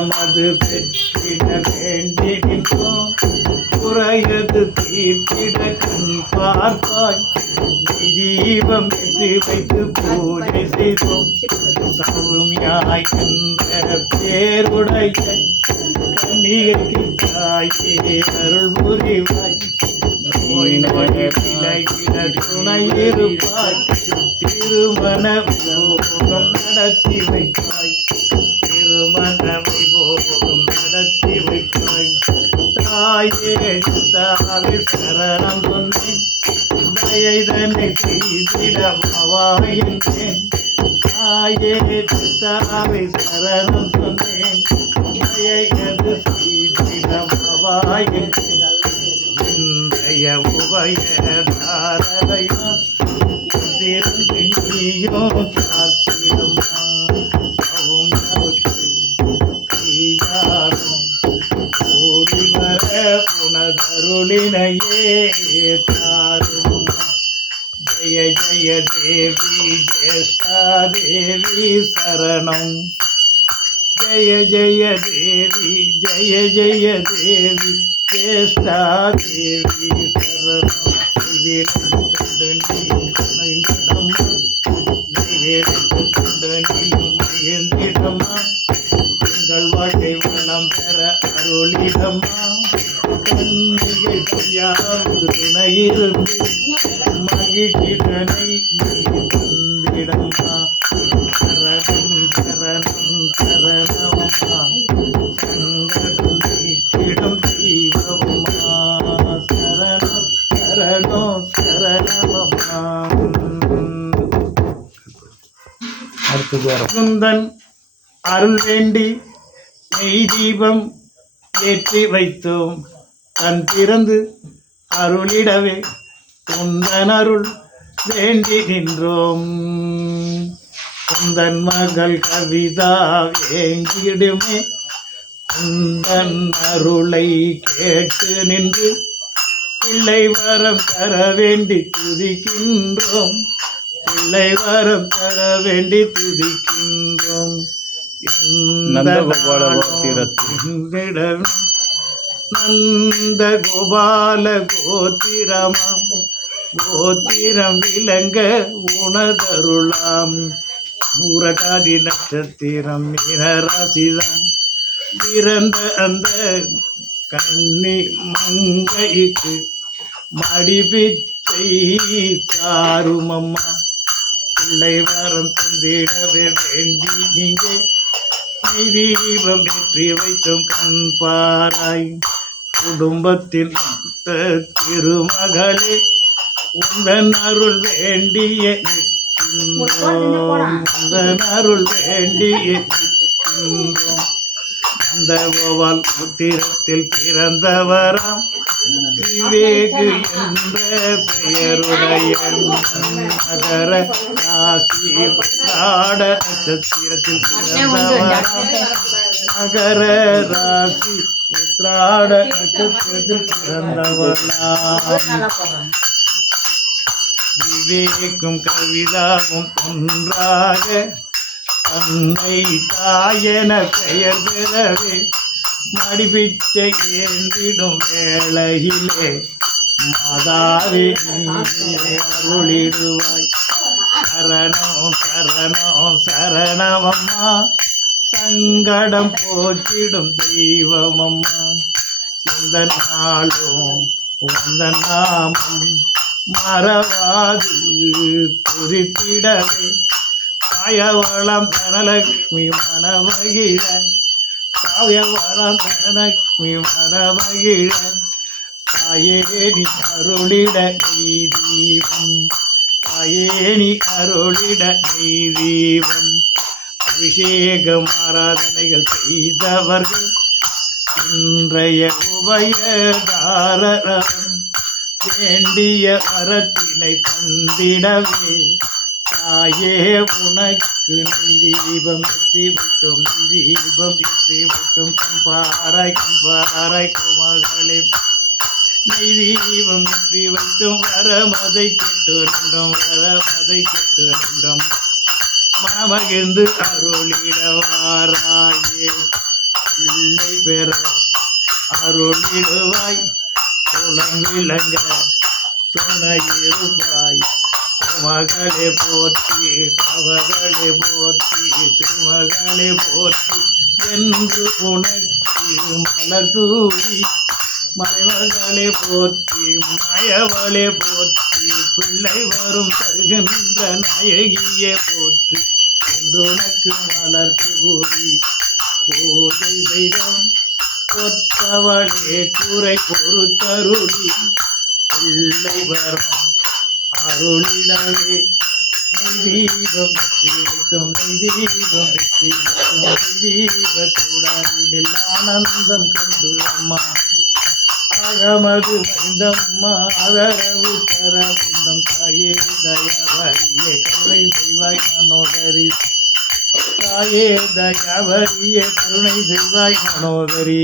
மது பெற்றிட வேண்டி குறையது தீர்த்திட கண் பார்ப்பாய் நீ தீபம் ஏற்றி வைத்து பூஜை செய்தோம். சௌமியாய் என்ற பேருடைய கன்னிகைக்கு தாயே அருள் புரிவாய். நோய் நோய் விலகிட துணை இருப்பாய். திருமண நடத்தி வைப்பாய். திருமண தாயே தாவே சரணம் சொன்னேன். தயதனை செய்திடமாவாய் என்றேன். தாயே தாவே சரணம் சொன்னேன். தயது செய்திடமாவாய் என்றேன். இன்றைய உனதருளினையே தாருமா? ஜய ஜய தேவி ஜேஷ்டா தேவி சரணம். ஜய ஜய தேவி ஜய ஜய தேவி ஜேஷ்டா தேவி சரணம். கண்டு நீயும் கணைந்தடம்மா நைவேலித்து கண்டு நீயும் மகிழ்ந்திடம்மா எங்கள் வாழ்க்கை வளம் பெற அருளிடமா? கையாவது துணையிருந்து மகிழ்ச்சிதனை நீ தந்திடம்மா சரணம் சரணம் சரணம்மா சங்கடம் நீக்கிடும் சரணம் சரணம் குந்தன் அருள் வேண்டி நெய் தீபம் ஏற்றி வைத்தோம். கண் திறந்து அருளிடவே குந்தன் அருள் வேண்டி நின்றோம். குந்தன் மகள் கவிதா வேங்கிடுமே குந்தன் அருளை கேட்டு நின்று பிள்ளை வரம் தர வேண்டி துதிக்கின்றோம். பிள்ளை வரம் தர வேண்டி துதிக்கின்றோம். நந்தகோபால நந்த கோபால கோத்திரமாம். கோத்திரம் விளங்க உணதருளாம் ஊரட்டாதி நட்சத்திரம் மீனராசிதான். பிறந்த அந்த கன்னி மங்கைக்கு மடிபிச்சை தாருமம்மா. பிள்ளை வாரம் தந்திடவே வேண்டி இங்கே தீபம் வெற்றி வைத்தும் கண் பாராய். குடும்பத்தில் திருமகளே உந்தன் அருள் வேண்டிய உந்தன் அருள் வேண்டிய நிற்கின்றோம். அந்த கோபால் புத்திரத்தில் பிறந்தவராம் விவேகு என்ற பெயருடைய நகர ராசி உத்திராட நட்சத்திரத்தில் பிறந்தவராம் மகர ராசி உத்ராட நட்சத்திரத்தில் பிறந்தவளாம் விவேக்கும் கவிதாவும் ஒன்றாக தன்னை தாயென பெயர் பெறவே மடிபிச்சை ஏந்திடும் வேளையிலே மாதாவே அருளிடுவாய் சரணம் சரணம் சரணமம்மா சங்கடம் போக்கிடும் தெய்வமம்மா இந்த நாளும் உந்த நாமம் மறவாது துதித்திடவே தாயவளம் தனலக்ஷ்மி மனமகிழ காயவளம் தனலக்ஷ்மி மனமகிழ தாயேனி அருளிட நீ தீபம் தாயேனி அருளிட நீ தீபம் அபிஷேகம் ஆராதனைகள் செய்தவர்கள் இன்றைய உபயதாரரம் வேண்டிய வரத்தினை தந்திடவே தாயே உனக்கு நீ தீபம் ஏற்றி வைத்தோம் நீ தீபம் ஏற்றி வைத்தோம். கம்பாராய் கம்பாராய் கோமகளே. நெய் தீபம் ஏற்றி வைத்தோம் வரமதை கேட்டு நின்றோம் வரமதை கேட்டு நின்றோம் மனமகிழ்ந்து அருளிடவாராயே. பெற அருளிடுவாய். குளம் விளங்க துணையிருப்பாய் மகளே போற்றி பவகளே போற்றி திருமகளே போற்றி என்று உனக்கு மலர் தூவி மலைமகளே போற்றி மாயவளே போற்றி பிள்ளை வரும் தருகின்ற நாயகியே போற்றி என்று உனக்கு மலர் தூவி பூஜை செய்தோம். பொத்தவளே கூரை பொறுத்தருளி பிள்ளை வரும் அருளிடவே. நெய்தீபம் வெற்றி வைத்தோம் நெய்தீபம் வெற்றி ஆனந்தம் கண்டு அம்மா. அகமது மைந்தம்மா ஆதரவு தர வேண்டும். தாயே தயாவரியே கருணை செய்வாய் மனோதரி தாயே தயாவரியே கருணை செய்வாய் மனோதரி